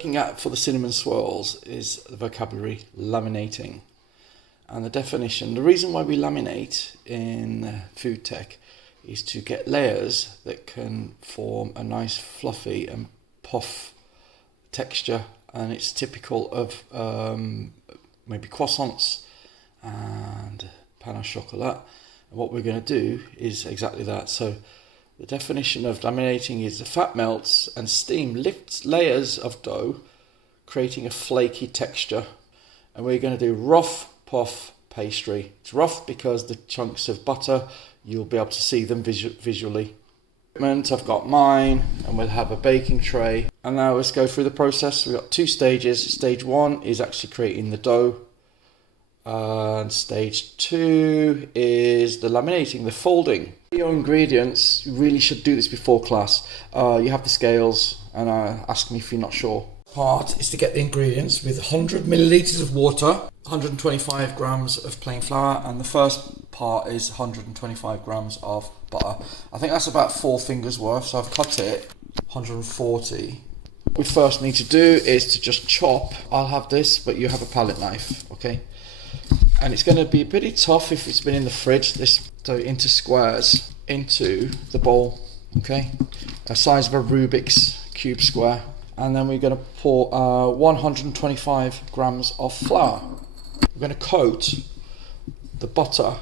Looking at for the cinnamon swirls is the vocabulary laminating. And the definition, the reason why we laminate in food tech is to get layers that can form a nice fluffy and puff texture, and it's typical of maybe croissants and pain au chocolat. And what we're going to do is exactly that. So the definition of laminating is the fat melts and steam lifts layers of dough, creating a flaky texture. And we're going to do rough puff pastry. It's rough because the chunks of butter, you'll be able to see them visually. I've got mine, and we'll have a baking tray. And now let's go through the process. We've got 2 stages. Stage 1 is actually creating the dough. And stage 2 is the laminating, the folding. Your ingredients, you really should do this before class. You have the scales, and ask me if you're not sure. Part is to get the ingredients with 100 milliliters of water, 125 grams of plain flour, and the first part is 125 grams of butter. I think that's about 4 fingers worth, so I've cut it 140. What we first need to do is to just chop. I'll have this, but you have a palette knife, okay? And it's going to be pretty tough if it's been in the fridge. So into squares into the bowl, okay? The size of a Rubik's cube square. And then we're going to pour 125 grams of flour. We're going to coat the butter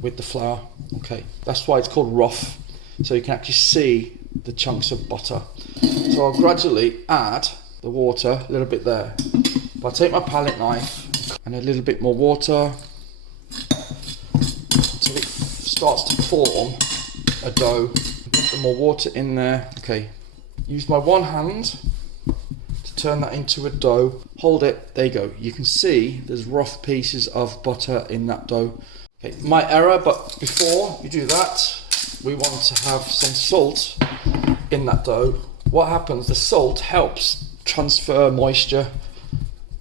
with the flour, okay? That's why it's called rough, so you can actually see the chunks of butter. So I'll gradually add the water, a little bit there. But I'll take my palette knife and a little bit more water until it starts to form a dough. Put some more water in there. Okay, use my one hand to turn that into a dough. Hold it, there you go. You can see there's rough pieces of butter in that dough. Okay, my error, but before you do that, we want to have some salt in that dough. What happens, the salt helps transfer moisture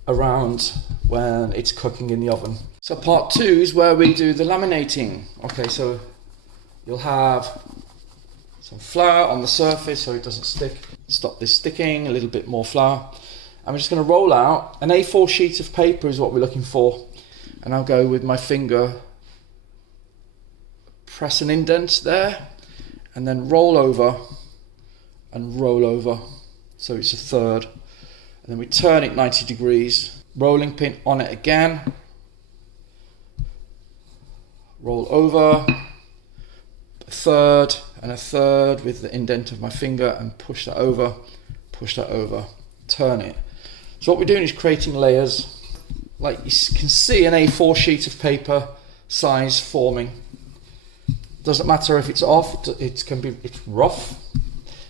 around when it's cooking in the oven. So part 2 is where we do the laminating. Okay, so you'll have some flour on the surface so it doesn't stick. Stop this sticking, a little bit more flour. I'm just going to roll out an A4 sheet of paper is what we're looking for. And I'll go with my finger, press an indent there, and then roll over and roll over. So it's a third. And then we turn it 90 degrees. Rolling pin on it again, roll over, a third and a third with the indent of my finger, and push that over, turn it. So what we're doing is creating layers. Like you can see an A4 sheet of paper size forming. Doesn't matter if it's off, it's rough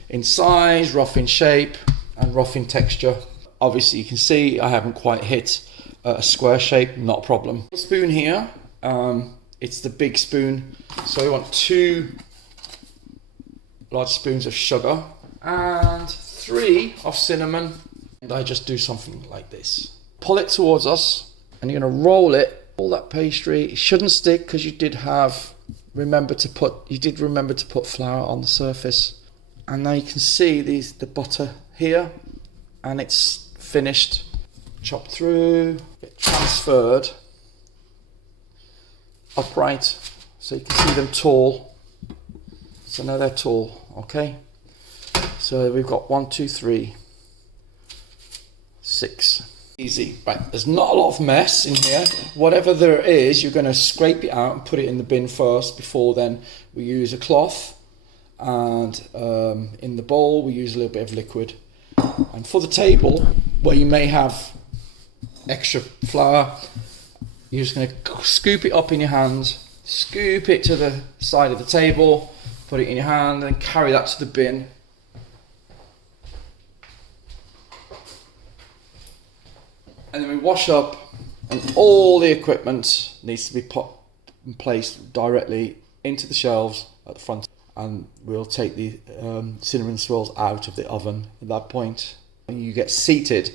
in size, rough in shape, and rough in texture. Obviously you can see I haven't quite hit a square shape, not a problem. Spoon here, it's the big spoon. So we want 2 large spoons of sugar and 3 of cinnamon. And I just do something like this. Pull it towards us and you're gonna roll that pastry. It shouldn't stick because you did remember to put flour on the surface. And now you can see the butter here, and it's finished. Chop through, get transferred upright so you can see them tall. So now they're tall, okay? So we've got 1, 2, 3, 6. Easy, right? There's not a lot of mess in here. Whatever there is, you're going to scrape it out and put it in the bin first. Before then, we use a cloth, and in the bowl we use a little bit of liquid. And for the table, where you may have extra flour, you're just going to scoop it up in your hand, scoop it to the side of the table, put it in your hand, and carry that to the bin. And then we wash up, and all the equipment needs to be put and placed directly into the shelves at the front. And we'll take the cinnamon swirls out of the oven at that point. And you get seated